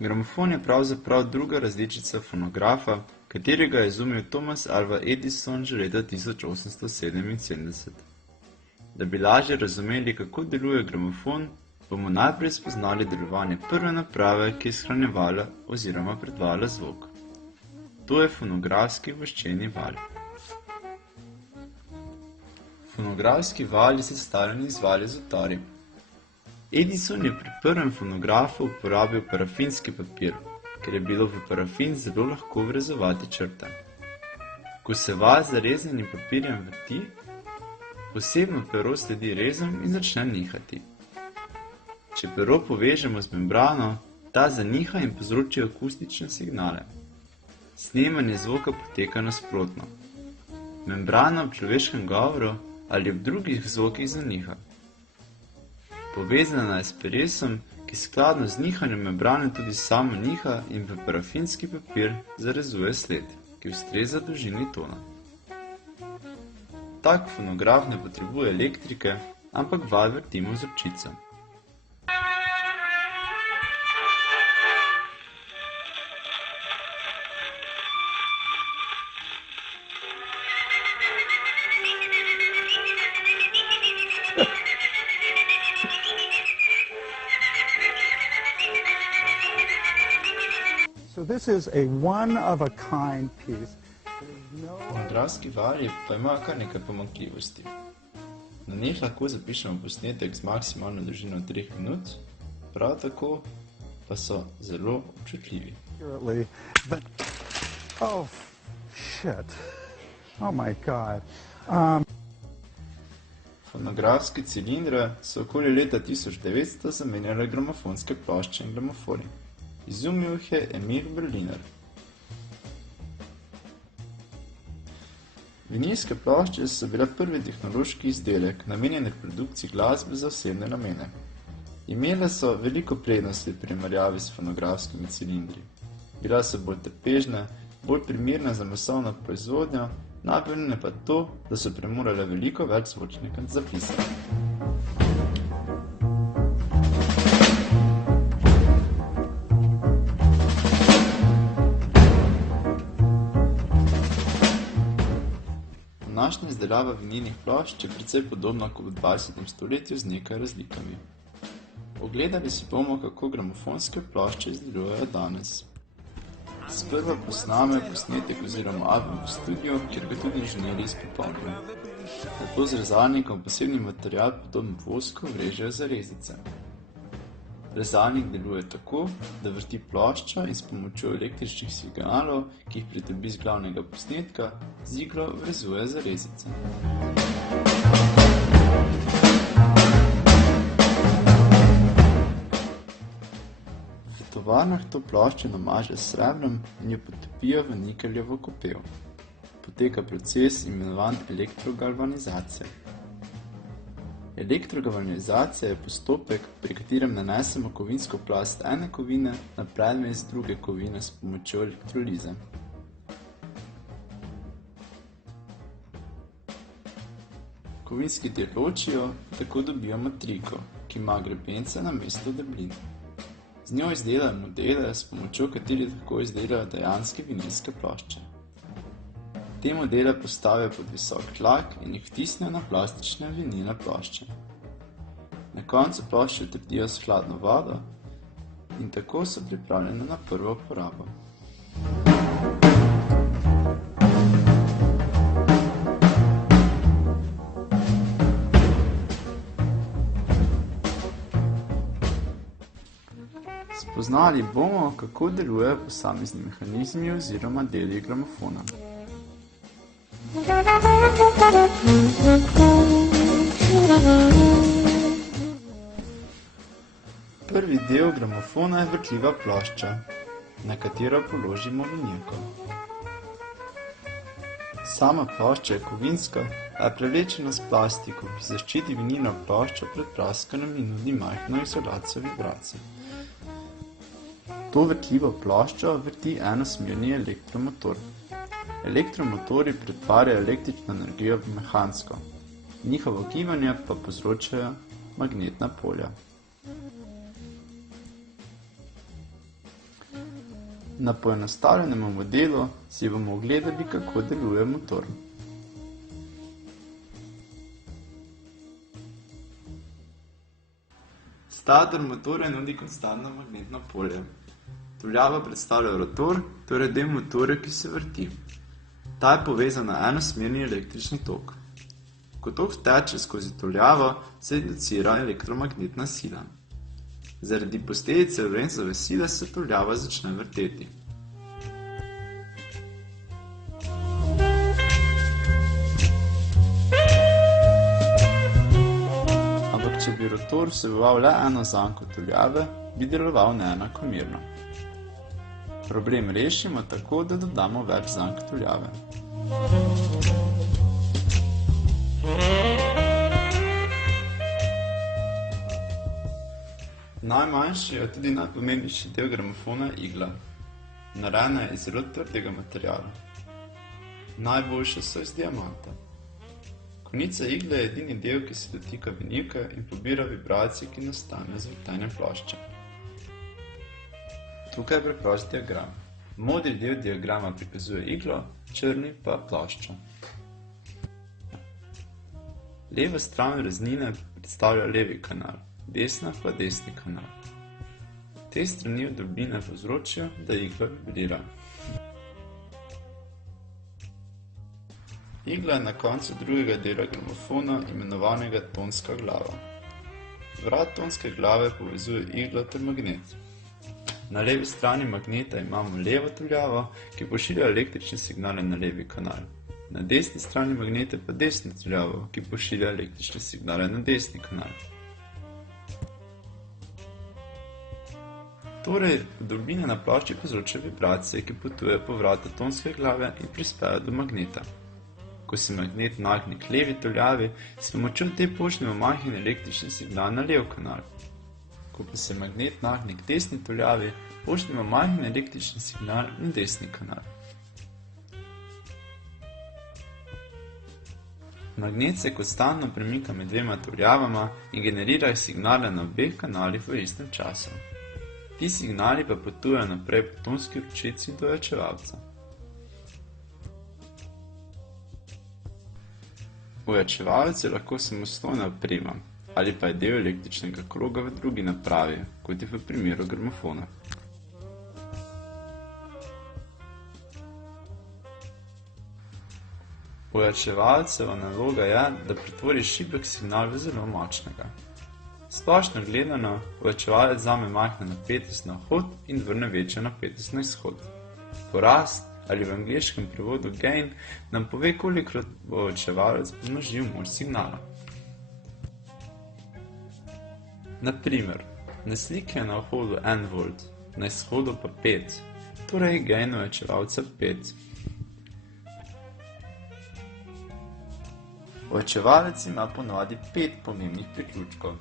Gramofon je pravzaprav druga različica fonografa, katerega je izumil Thomas Alva Edison že leta 1877. Da bi lažje razumeli, kako deluje gramofon, bomo najprej spoznali delovanje prve naprave, ki je shranjevala oziroma predvajala zvok. To je fonografski voščeni val. Fonografski val je sestavljen iz valjev z utori. Edison je pri prvem fonografu uporabil parafinski papir, ker je bilo v parafin zelo lahko vrezovati črte. Ko se val z zarezanim papirjem vrti, posebno pero sledi rezom in začne nihati. Če pero povežemo z membrano, ta zaniha in povzroči akustične signale. Snemanje zvoka poteka nasprotno. Membrana v človeškem govoru ali ob drugih zvokih zaniha. Povezana je s peresom, ki skladno z nihanjem membrane tudi samo niha in v parafinski papir zarezuje sled, ki ustreza dolžini tona. Tak fonograf ne potrebuje elektrike, ampak val vrtimo z ročico. So this is a one-of-a-kind piece. Fonografski val pa ima kar nekaj pomanjkljivosti. Na njih lahko zapišemo posnetek z maksimalno dolžino 3 minut, prav tako pa so zelo občutljivi. Oh, shit. Oh my God. Fonografski cilindre so okoli leta 1900 zamenjale gramofonske plošče in gramofoni. Izumil jih je Emil Berliner. Vinilske plošče so bile prvi tehnološki izdelek, namenjen reprodukciji glasbe za osebne namene. Imele so veliko prednosti v primerjavi s fonografskimi cilindri. Bila so bolj trpežne, bolj primerne za masovno proizvodnjo, najpomembneje pa to, da so premorale veliko več zvočnih zapisov. Današnja izdelava vinilnih plošč je precej podobna kot v 20. stoletju z nekaj razlikami. Ogledali si bomo, kako gramofonske plošče izdelujejo danes. Sprva posname posnetek oziroma album v studiu, kjer ga tudi inženirji izpopolnijo. Nato z rezalnikom posebni material podoben vosku vrežejo zarezice. Rezalnik deluje tako, da vrti ploščo in s pomočjo električnih signalov, ki jih pridobi z glavnega posnetka, z iglo vrezuje zarezice. V tovarnah to ploščo namažejo s srebrem in jo potopijo v nikeljevo kopel. Poteka proces imenovan elektrogalvanizacija. Elektrogalvanizacija je postopek, pri katerem nanesemo kovinsko plast ene kovine na predmet iz druge kovine s pomočjo elektrolize. Kovinski del ločijo, tako dobijo matriko, ki ima grebence namesto deblin. Z njo izdelajo modele, s pomočjo katerih lahko izdelajo dejanske vinilske plošče. Te modele postavijo pod visok tlak in jih vtisnejo na plastične vinilne plošče. Na koncu plošče utrdijo s hladno vodo in tako so pripravljene na prvo uporabo. Spoznali bomo, kako delujejo posamezni mehanizmi oziroma deli gramofona. Prvi del gramofona je vrtljiva plošča, na katero položimo vinilko. Sama plošča je kovinska, a je prevlečena s plastiko, ki zaščiti vinilno ploščo pred praskanjem in nudi majhno izolacijo vibracij. To vrtljivo ploščo vrti enosmerni elektromotor. Elektromotori pretvarjajo električno energijo v mehansko. Njihovo gibanje pa povzročajo magnetna polja. Na poenostavljenem modelu si bomo ogledali, kako deluje motor. Stator motorja nudi konstantno magnetno polje. Tuljava predstavlja rotor, torej del motorja, ki se vrti. Ta je povezan na enosmerni električni tok. Ko tok teče skozi tuljavo, se inducira elektromagnetna sila. Zaradi posledice Lorenzove sile se tuljava začne vrteti. Ampak če bi rotor vseboval le eno zanko tuljave, bi deloval neenakomerno. Problem rešimo tako, da dodamo več zank tuljave. Najmanjši je tudi najpomembnejši del gramofona igla. Narejena je iz zelo trdega materiala. Najboljše so iz diamanta. Konica igle je edini del, ki se dotika vinika in pobira vibracije, ki nastanejo z vrtenjem plošče. Tukaj je preprost diagram. Modri del diagrama prikazuje iglo, črni pa ploščo. Leva stran reznine predstavlja levi kanal, desna pa desni kanal. Te strani drobnine povzročijo, da igla vibrira. Igla je na koncu drugega dela gramofona, imenovanega tonska glava. Vrat tonske glave povezuje iglo ter magnet. Na levi strani magneta imamo levo tuljavo, ki pošilja električne signale na levi kanal. Na desni strani magneta pa desno tuljavo, ki pošilja električne signale na desni kanal. Torej, drobnine na plošči povzročajo vibracije, ki potujejo po vratu tonske glave in prispejo do magneta. Ko se magnet nagne k levi tuljavi, s pomočjo te pošljemo majhen električni signal na lev kanal. Ko pa se magnet nagne k desni tuljavi, pošljemo majhen električni signal na desni kanal. Magnet se konstantno premika med dvema tuljavama in generira signale na obeh kanalih v istem času. Ti signali pa potujejo naprej po tonski ročici do ojačevalca. Ojačevalec je lahko samostojna oprema ali pa je del električnega kroga v drugi napravi, kot je v primeru gramofona. Ojačevalceva naloga je, da pretvori šibek signal v zelo močnega. Splošno gledano, ojačevalec vzame majhno napetost na vhod in vrne večjo napetost na izhod. Porast, ali v angleškem prevodu gain, nam pove, kolikrat bo ojačevalec pomnožil moč signala. Na primer, na sliki je na vhodu 1 V, na izhodu pa 5, torej gain ojačevalca 5. Ojačevalec ima ponavadi 5 pomembnih priključkov.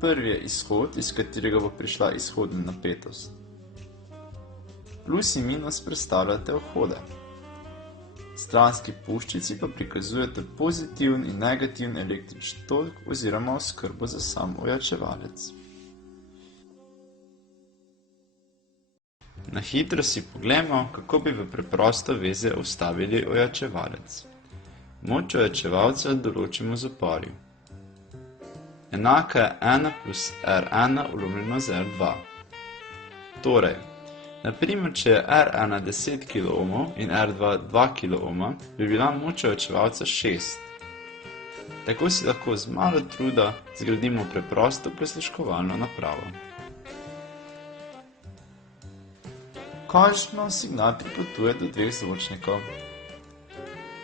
Prvi je izhod, iz katerega bo prišla izhodna napetost. Plus in minus predstavljate vhode. Stranski puščici pa prikazujete pozitiven in negativen električni tok oziroma oskrbo za sam ojačevalec. Na hitro si poglejmo, kako bi v preprosto veze ustavili ojačevalec. Moč ojačevalca določimo z opori. Enaka je 1 plus R1 vlomljeno z R2. Torej, naprimer, če je R1 10 kΩ in R2 2 kΩ, bi bila moč ojačevalca 6. Tako si lahko z malo truda zgradimo preprosto prisluškovalno napravo. Končno signal pripotuje do dveh zvočnikov.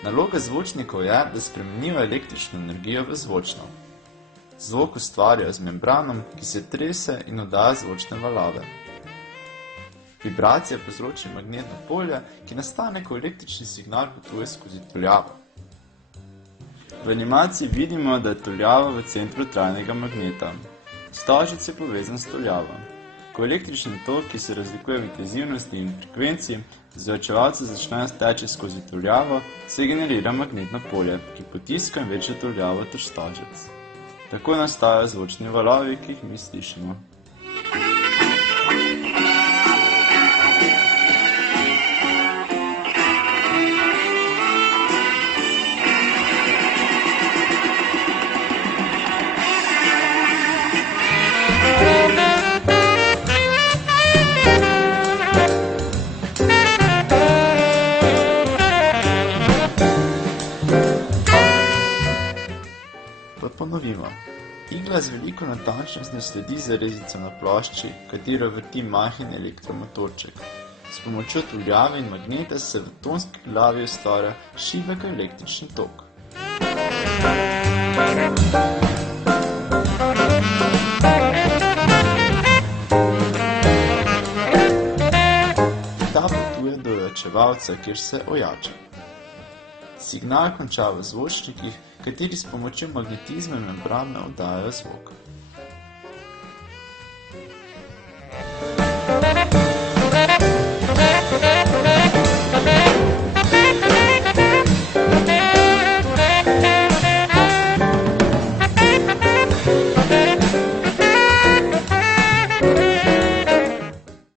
Naloga zvočnikov je, da spremenijo električno energijo v zvočno. Zvok ustvarjajo z membranom, ki se trese in oddaja zvočne valove. Vibracija povzroči magnetno polje, ki nastane, ko električni signal potuje skozi tuljavo. V animaciji vidimo, da je tuljava v centru trajnega magneta. Stožec je povezan s tuljavo. Ko električni tok, ki se razlikuje v intenzivnosti in frekvenci, z ojačevalca začne teči skozi tuljavo, se generira magnetno polje, ki potiska in večja tuljavo ter stožec. Tako nastajajo zvočni valovi, ki jih mi slišimo. Pa ponovimo. Igla z veliko natančnostjo sledi zarezico na plošči, katero vrti majhen elektromotorček. S pomočjo tuljave in magneta se v tonski glavi ustvarja šibek električni tok. Ta potuje do ojačevalca, kjer se ojača. Signal konča v zvočnikih, kateri s pomočjo magnetizma in membrane oddajajo zvok.